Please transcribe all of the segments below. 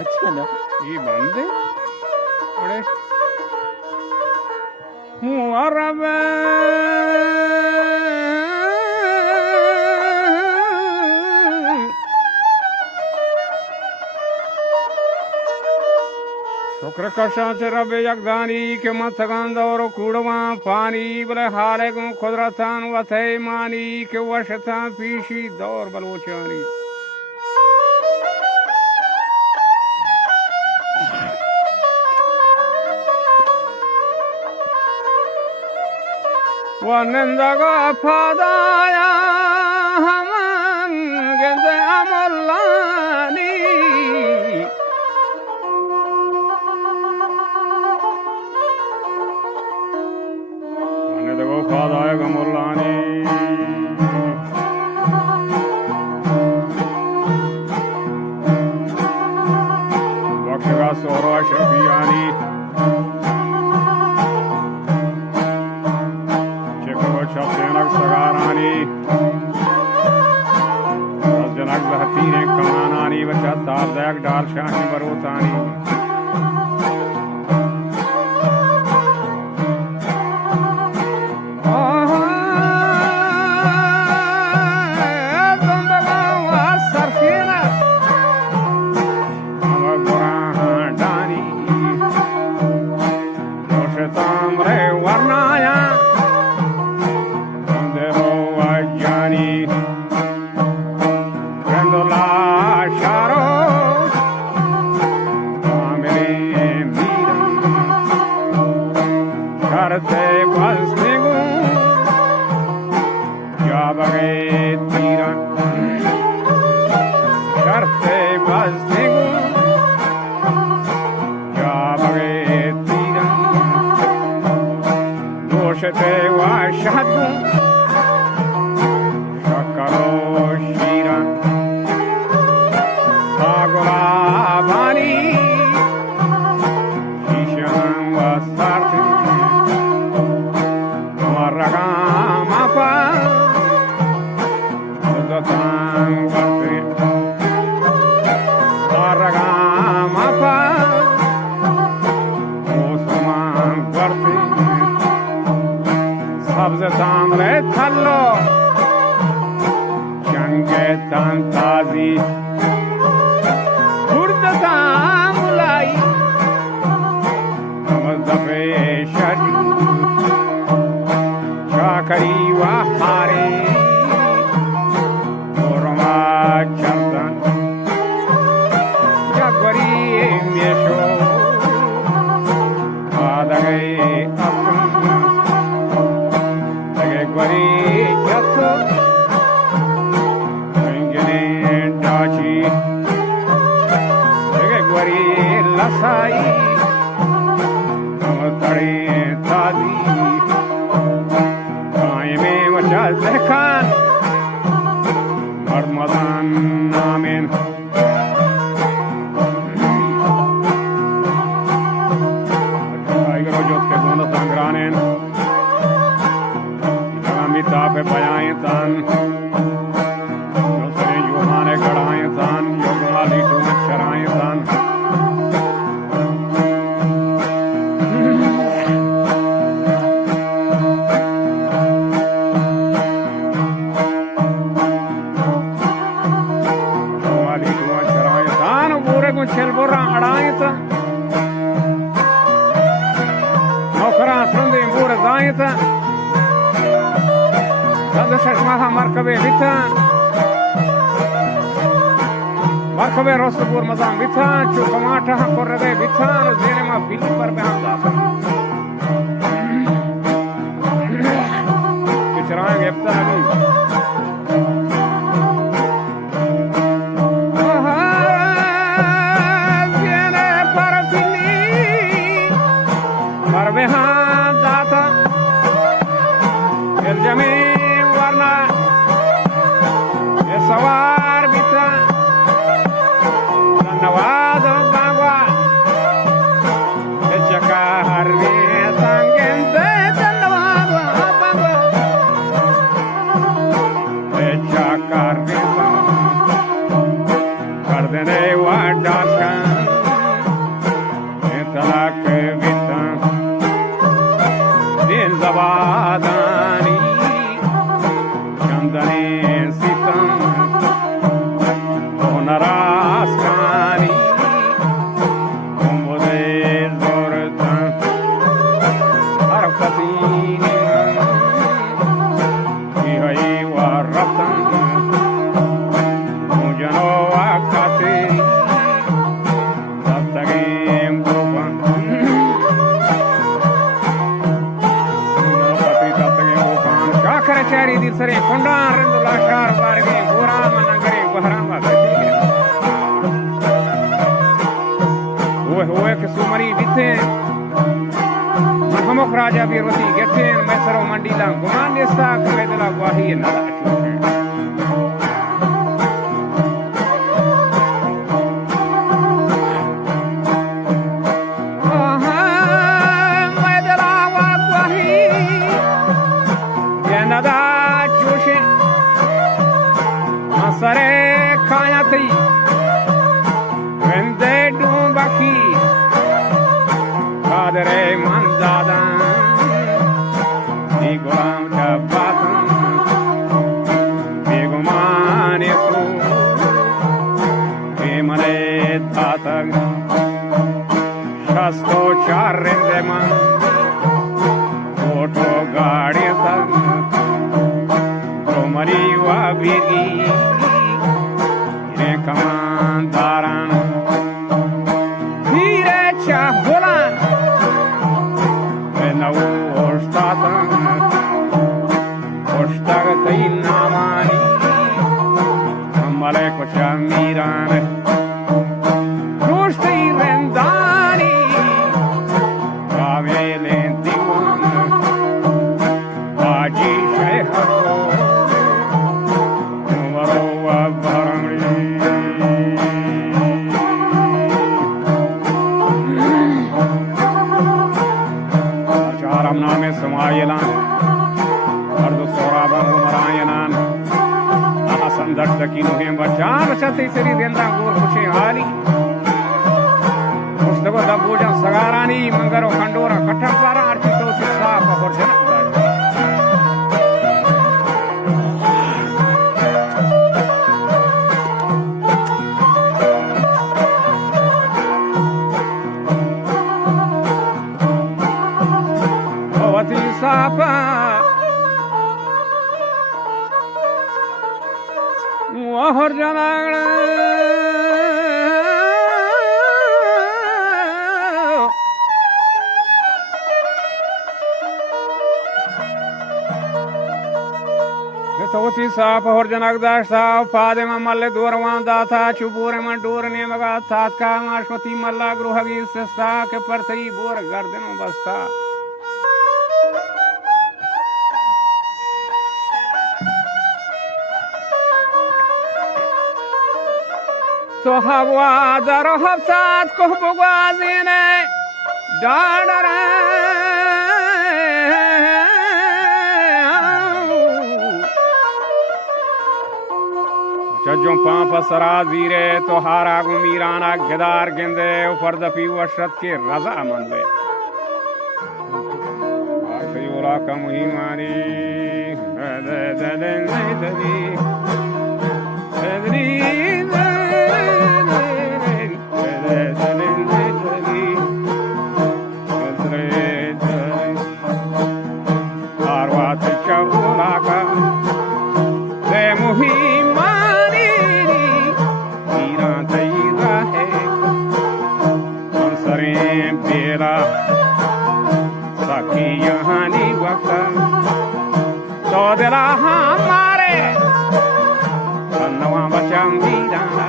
अच्छा ना ये बंद है अरे मुअरब शुक्र कशा से रब यकदानी के मतगंद और कूड़वा पानी बले हारे को खुदरतान वथे मानी के वशता पीशी दौर बलोचानी वनंदगा फादाया हमन गेंदे अमलानी वनंदगा फादाया गमलानी बख्शगा सोरा शफियानी जनक सगारानी जनक बहतीरे कमानानी बचा तारदायक डाल शाही बरोतानी Dafei ششمها مركبه بيتان مركبه رسبور مزام بيتان چو کماٹا قرده بيتان زیر ما بلی پر بهم داتا کچرائیں گفتا ہے الجميع ورنا الصوار بيتا النواد بابا الشكار بيتان جنت النواد بابا الشكار بيتان كردني واداشان انتلاك بيتان دين زباداني Candane sitam Onaraskani Ombode zortan Arapatini Ihai waratan Mujano akate Taptagim buban Kakarachari di sare kondar rendu lashar barge burama nagare bahrama gati hoye ke sumari bite mahamok raja birwati geten mesaro mandila guman nesta kamedala wahi nala Sare kayati vende dumbaki kadere mandadan igulam chabatan begumane tu emane tatag shasto charrende man auto gaadi tag romari wa bigi Kamandaran Direcha volan Vena ostatan Ostagata innamani Amale kocha mirane Kushti rendani Kavele diwan Aji shehako Numaro abharamri Ramname Samayalan Ardu Soraban Umarayanan Anasan Darsakinu Hem Bachan Chati Sri Rendan Gur Kushi Ali Mustaba Dabujan Sagarani Mangaro Kandora Katapara Archito Chisa Pahorjana Sapa Wahar janagna Ketawati sapa hor janagdash sa padema malle dorwan datha chubure man dor ne maga tatka ashwati malla gruhagi sesta ke partai bor gardeno basta تو هوا در هفتاد که بگوازینه دادره چجون پامپا سرا زیره تو هاراگو میرانا گدار گنده و پردپی وشرت کے رضا منوے آسیولا کا مہیمانی Arwat chawla ka ला सखी यहानी वक्त तो दिला हमारे नवा बचम दीदाना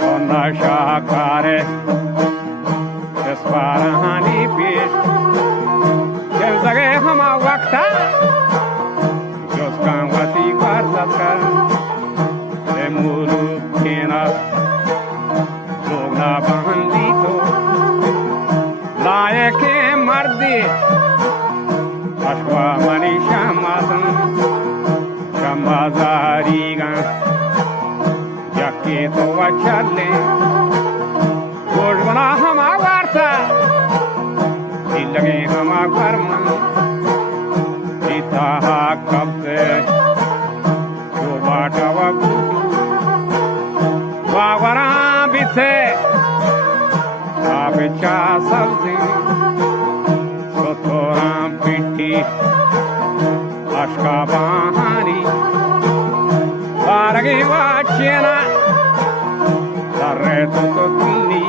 तो नशा करे इस बार हानी पेश चल सके हम वक्त जिसका वसी पर सकर ते मुल्क के ना लोग ना बहंदी तो लाए के मर्दी अश्वा मनीषा मातम शमाजारीगा यके तो वचले गोजबना हमा वार्ता लगे हमा कर्मन इता कब से जो बाटा वावरा बिथे आप चा सब्जी सोतोरा पिट्टी अशका बहानी वारगे वाचेना तररे तो तुन्नी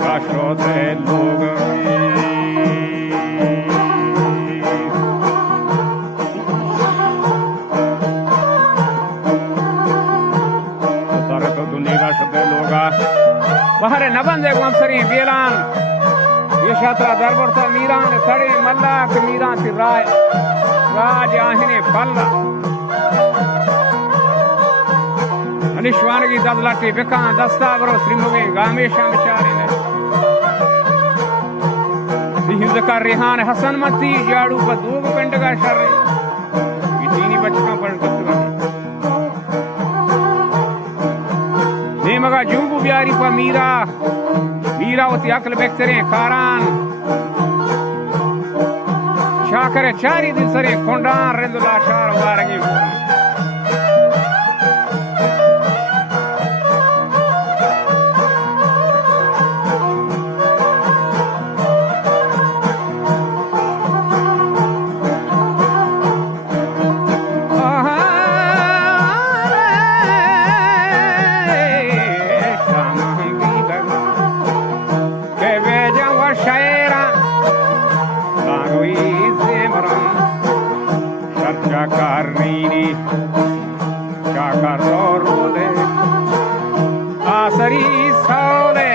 काशोते लोग तररे तो तुन्नी काशोते लोगा बाहर नबंदे गुमसरी बेलान ये शात्रा दरबार था मीरान खड़े मल्लाक मीरान ती राय राज आहिने पल्ला अनिश्वानगी ददलाटी बेका दस्तावरो श्रीमुगे गामेशा बेचारे ने हिंदका रेहान हसन मती जाड़ू पर दूग पिंड का शर इतनी बचका पर कतरा नेमगा जूबू ब्यारी पर मीरा मीरा होती अकल बेक्तरे कारान शाकरे चारी दिन सरे खोंडान रेंदुला शार वारगी Carrini, Chacarrode, Asari Sole,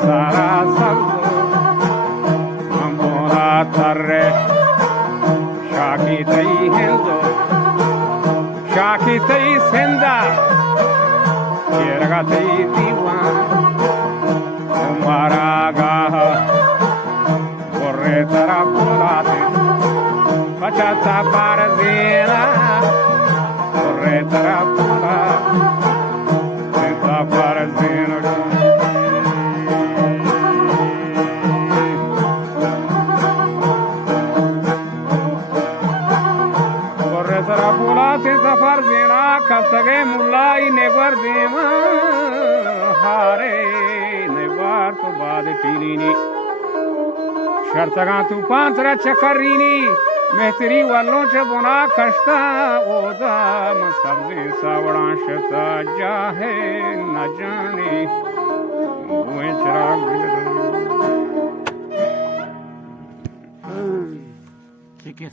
Sara Salvo, Ambona Tarre, Shakitei Hendo, Shakitei Senda, Yergatei Diwan, Maragaha, Corretara Polate. Bachata parazina, corretara pura, senta parazina. Corretara pura, senta parazina, kastage mulai nevar dema, hare nevar to bad pilini. Shartaga tu pantra chakarini. मेहतरी वालों से बुना खस्ता ओदा मसब्ज़े सावड़ा शता जाहे न जाने मुँह चिराग ठीक है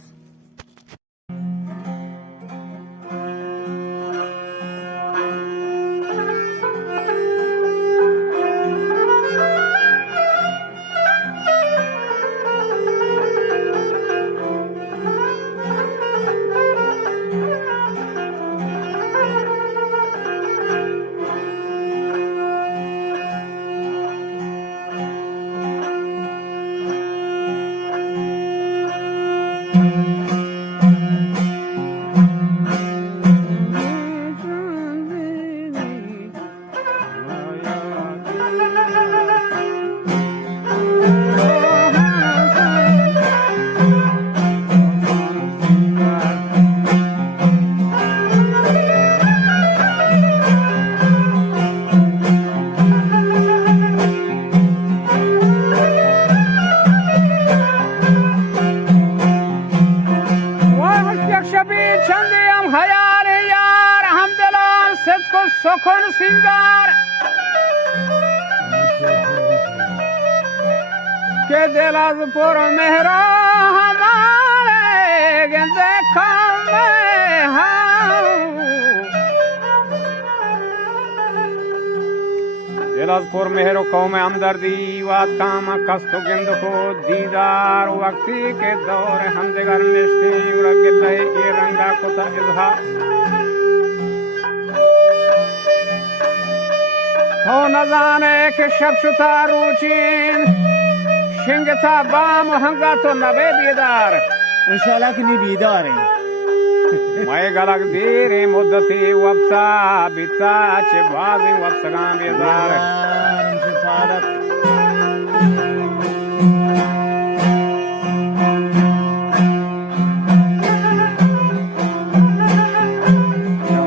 सुखन सिंगार के दिल आज पुर मेहरा हमारे देखो मैं दिलपुर मेहरो कौम हमदर्दी वात काम कस्तु गिंद को दीदार वक्ती के दौर हम दिगर निश्ते उड़गिल ये रंगा कुता इजहा हो न जाने के शब्शुता रुचिन शिंगता बाम हंगा तो नबे बेदार इंशाल्लाह कि नहीं बेदार है मैं गलक देरे मुद्दती वफ्ता बिता चे बाजी वफ्सगा बेदार शफारत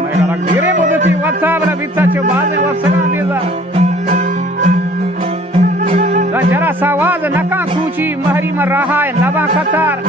मैं गलक देरे मुद्दती वफ्ता बिता चे बाजी वफ्सगा बेदार जरा सावाज नका कूची महरी में रहा है नवा कतार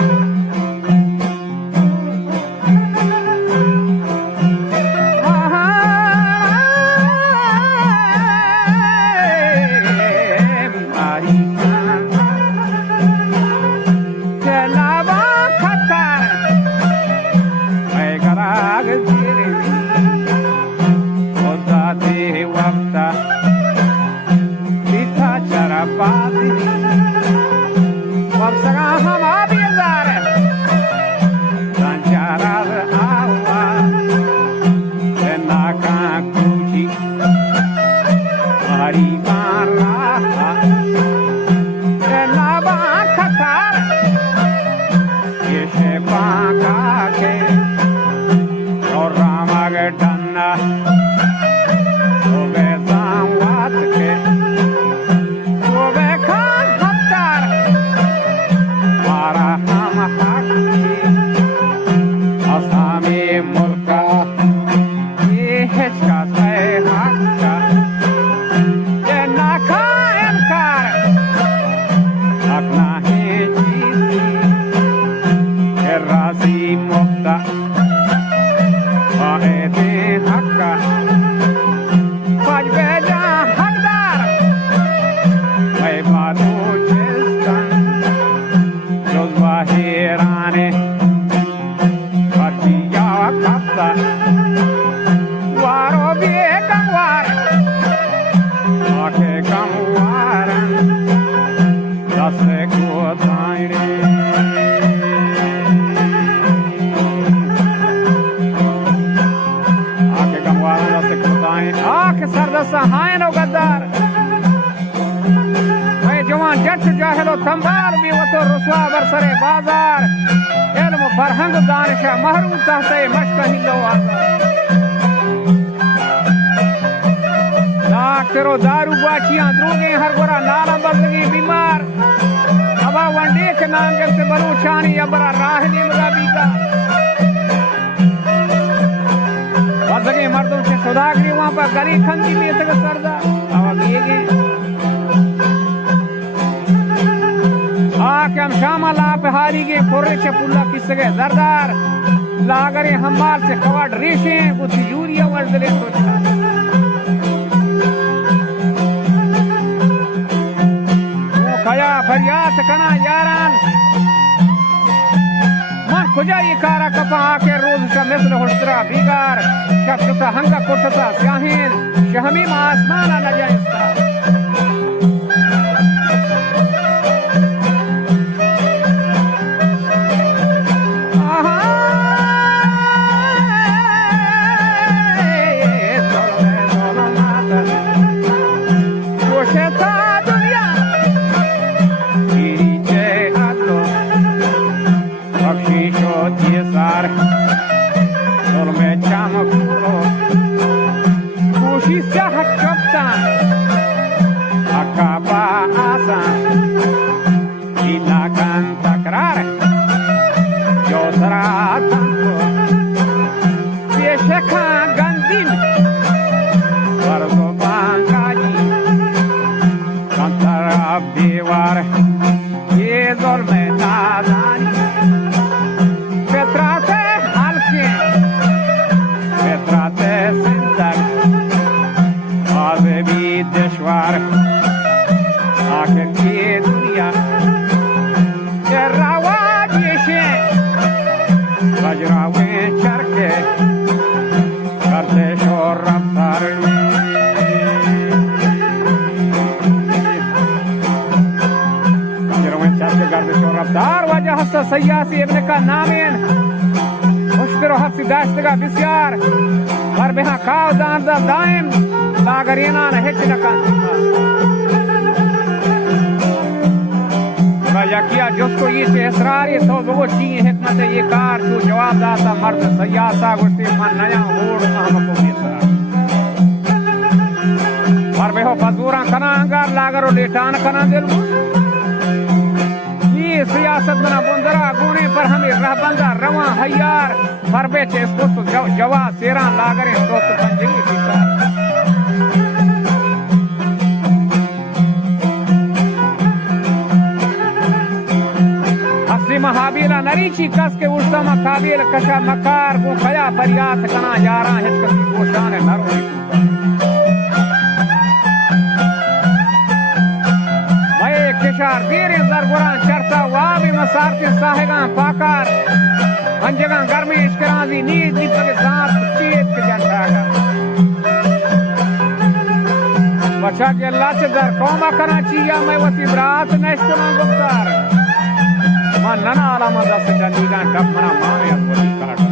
दारू बाचियां द्रोगे हर गोरा नाला बदगी बीमार हवा वंडे के नाम जब से बलूचानी अबरा राहनी मुराबीका बदगे मर्दों से सुदागरी वहां पर गली खंदी में तक सरदा हवा गए आके हम शामा ला पे हारी के फोरे चपुल्ला किसके जरदार लागरे हमार से कवाड़ रेशे कुछ यूरिया वर्दले सोचा खया फरियाद कना यारान मन खुजा ये कारा कपा आके रोज का मिसल हुस्रा बिगार शब्दता हंगा कोटता शाहीन शहमी आसमान न जायस्ता आखिर ये दुनिया दार वजह से सयासी इब्न का नामेन मुश्किल हफ्सी दाश्तगा बिस्यार पर बेहा खाव दान दा दाइम लागरीना न हिच नकन यकिया जिसको ये से इसरार ये तो वो ची हिकमत ये कार जो जवाब दाता मर्द सयासा गुस्ती मन नया ओड हमको ये सरा पर बेहो फजूरा कना अंगार लागरो लेटान कना दिल ये सियासत बना बुंदरा गुने पर हमें रहबंदा रवा हयार पर बेचे इसको तो जवा सेरा लागरे तो पंजली की महाबीला नरीची कस के उल्टा मकाबील कशा मकार को खया फरियाद कना यारा हिचकती गोशान नरो मैं किशार दीरे जरगुरान चरता वाबी मसारती साहेगां पाकार अंजगां गर्मी इश्कराजी नीज दीपक साथ चीत के जनतागा बचा के अल्लाह से दर कौमा कना चिया मैं वती बरात नश्कना गुफ्तार man nana alama da se jandigan kap mana mame apodi kaata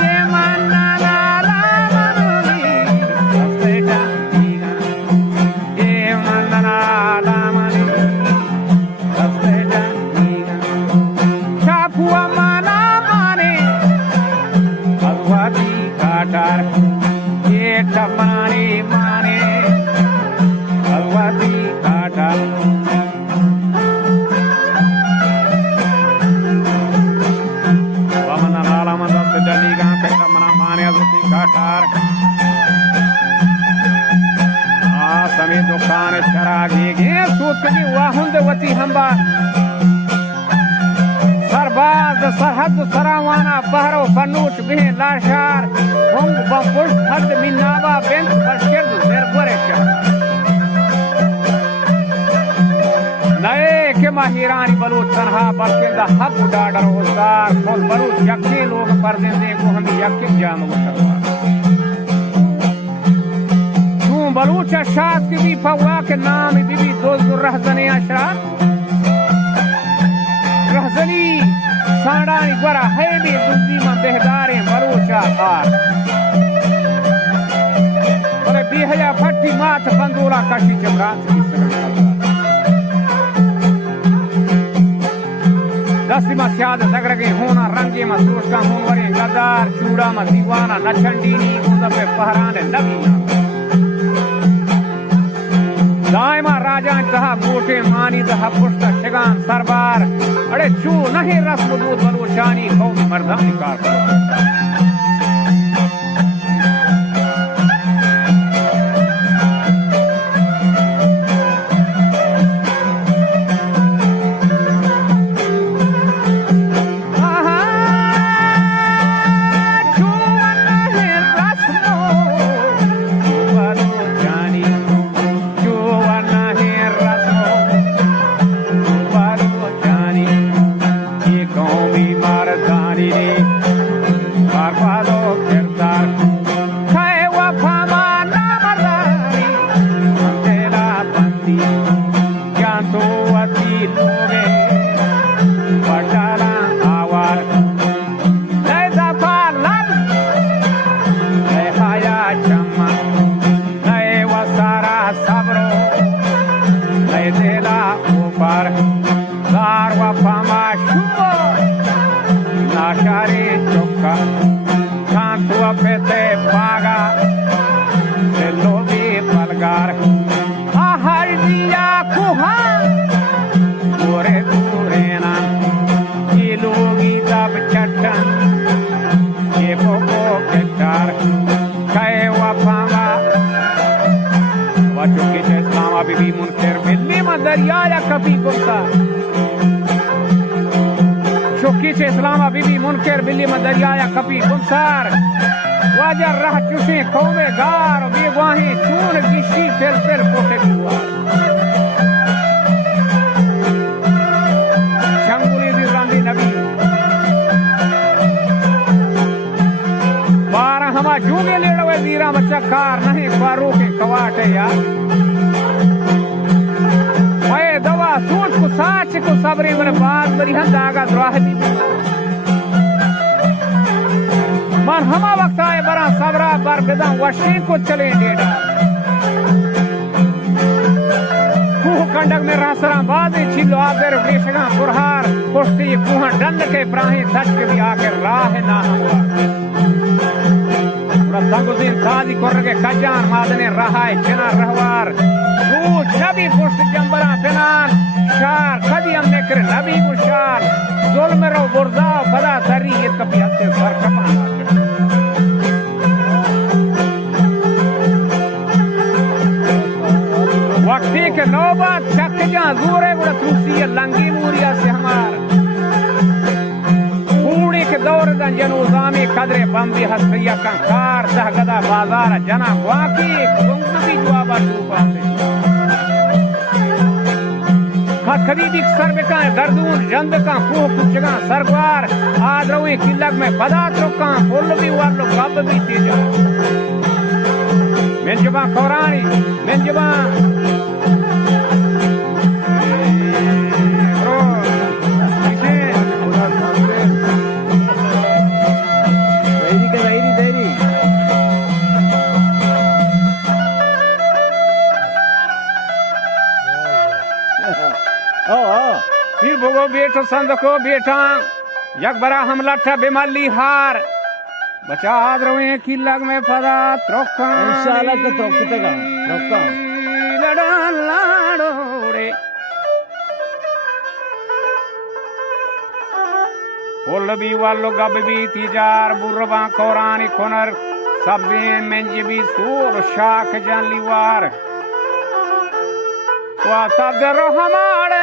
ye man nana alama ni se jandigan ye man nana alama ni se jandigan chapua mana mane adwati katar ये टपनानी माने भगवती काटा वमना लाला मंदा से जली गां पे टपना माने भगवती काटार आ समी दुकान चरागी गे सूत की वाहुंद वती हंबा सरबाज सरहद सरावाना पहरो फनूच बिह लाशार होंग बपुल हद मिनावा बेंच बशकिर जरगोरे शहर नए के माहिरानी बलूच तनहा बल्कि दा हक डाडर होदार खोल बलूच यक्के लोग पर देंदे को हम यक्के जाम मुसलमान तू बलूच शाद की भी फवा के नाम बीबी दोस्त रहजने अशरात रहजनी साड़ानी gwara है भी दुजी में बेहदारे बलूचा आर बोले बिहया फट्टी माथ बंदूरा कशी चमरात की सगन दस्ती में स्याद दगरगे होना रंगे में सोचका होनवरे गदार चूड़ा में दीवाना नचंडीनी उन पे पहराने लगी दायमा राजा तहा मोटे मानी तहा पुष्ट शिगान सरबार अरे चू नहीं रस्म दूध बलूचानी कौम मर्दम निकार बीबी मुनकर बिल्ली में दरिया या कभी गुस्सा चौकी से इस्लामा बीबी मुनकर बिल्ली में दरिया या कभी गुस्सार वाजर रह चुके कौमे गार बेगवाही चून गिशी फिर कोटे दुआर शंगुली दी रांदी नबी बारह हमा जू पीरा बच्चा कार नहीं फारू के कवाटे यार ओए दवा सोच को साच को सबरी मेरे बात बरी हंदागा द्राहदी मन हमा वक्त आए बरा सबरा बार बेदा वशी को चले डेडा कंडक में रासरा बादे छिलो आकर बेशगा पुरहार पुष्टि कुहा डंड के प्राहे सच के भी आकर राह ना हुआ रतंगुदीन सादी कर के कजान मादने रहाय चना रहवार रूज नबी पुष्ट जंबरा पेनान शार कदी हमने कर नबी बुशार जुल्म रो बुरदाव फदा तरी ये कभी हत्ते सर कपाना वक्ती के नौबत शक जहाँ दूर है गुड़ा तुलसी लंगी मूरिया से हमार कूड़ी के दौर दन जनूजामी कदरे बम्बी हस्तिया कंकार दह गदा बाजार जना वाकी कुंगबी जवाबा टूपा से खरी दिख सर बेका गर्दून जंद का कुह कुचगा सरकार आदरवी किलक में बदा त्रुका फुल भी वालो गब भी तेजा मेंजबा खौरानी मेंजबा फिर भोगो बेटो संदको बेटा यक बरा हमला ठा बेमाली हार बचा आदरवे की लग में पदा त्रोका इंशाल्लाह के त्रोकतेगा त्रोका लड़ा लाड़ोड़े फुल भी वालो गब भी तीजार बुरबा कोरानी खुनर सब्जी मेंज भी सूर शाक जानलीवार वा तब दरो हमारे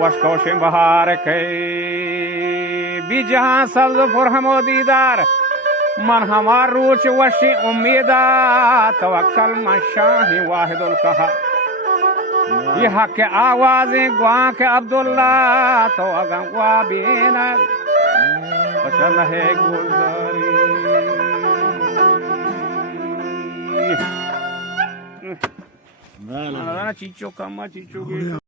वशकोशे बहार के बीजहां सब्ज फुर हमो दीदार मन हमार रूच वशी उम्मीदा तवक्कल मशाही वाहिदुल कहा ये हक के आवाजें गुआ के अब्दुल्ला तो अगवा बीना पसंद है गुलजारी ना चीचो कम्मा चीचो के